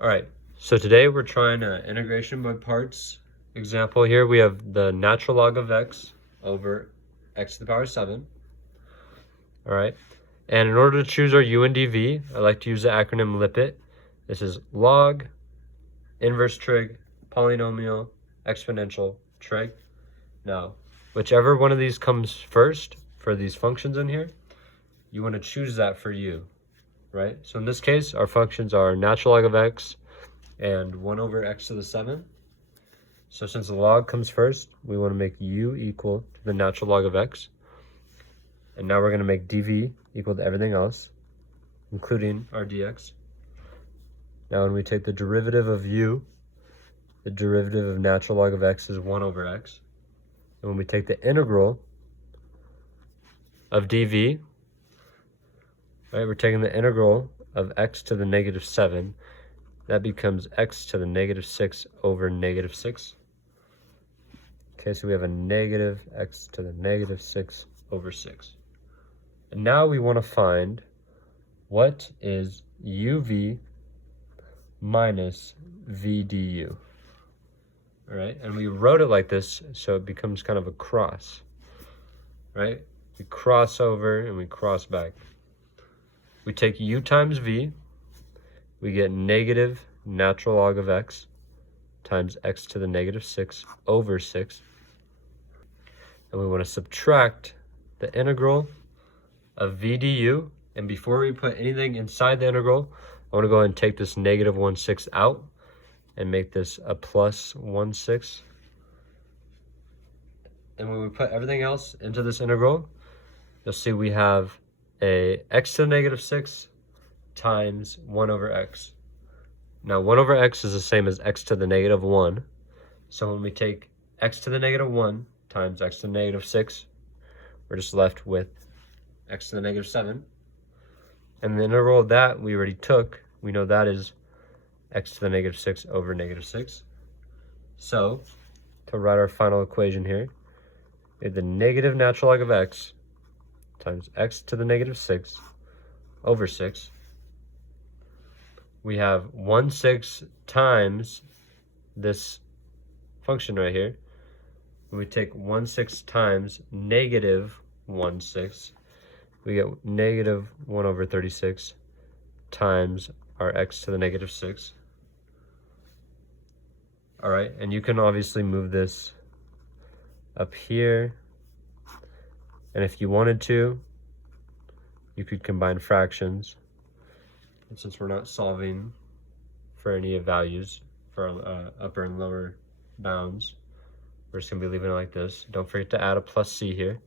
All right, so today we're trying an integration by parts example here. We have the natural log of x over x to the power 7. All right, and in order to choose our u and dv, I like to use the acronym LIPIT. This is log, inverse trig, polynomial, exponential, trig. Now, whichever one of these comes first for these functions in here, you want to choose that for u, right? So in this case, our functions are natural log of x and 1 over x to the 7. So since the log comes first, we want to make u equal to the natural log of x. And now we're going to make dv equal to everything else, including our dx. Now when we take the derivative of u, the derivative of natural log of x is 1 over x. And when we take the integral of dv, right, we're taking the integral of x to the negative 7. That becomes x to the negative 6 over negative 6. Okay, so we have a negative x to the negative 6 over 6. And now we want to find what is uv minus v du. All right, and we wrote it like this so it becomes kind of a cross, right? We cross over and we cross back. We take u times v, we get negative natural log of x times x to the negative 6 over 6. And we want to subtract the integral of v du. And before we put anything inside the integral, I want to go ahead and take this negative 1/6 out and make this a plus 1/6. And when we put everything else into this integral, you'll see we have a x to the negative 6 times 1 over x. Now 1 over x is the same as x to the negative 1. So when we take x to the negative 1 times x to the negative 6, we're just left with x to the negative 7. And the integral of that we already took. We know that is x to the negative 6 over negative 6. So to write our final equation here, we have the negative natural log of x times x to the negative 6 over 6. We have 1/6 times this function right here. When we take 1/6 times negative 1/6, we get negative 1 over 36 times our x to the negative 6. All right, and you can obviously move this up here. And if you wanted to, you could combine fractions. And since we're not solving for any values for upper and lower bounds, we're just going to be leaving it like this. Don't forget to add a plus c here.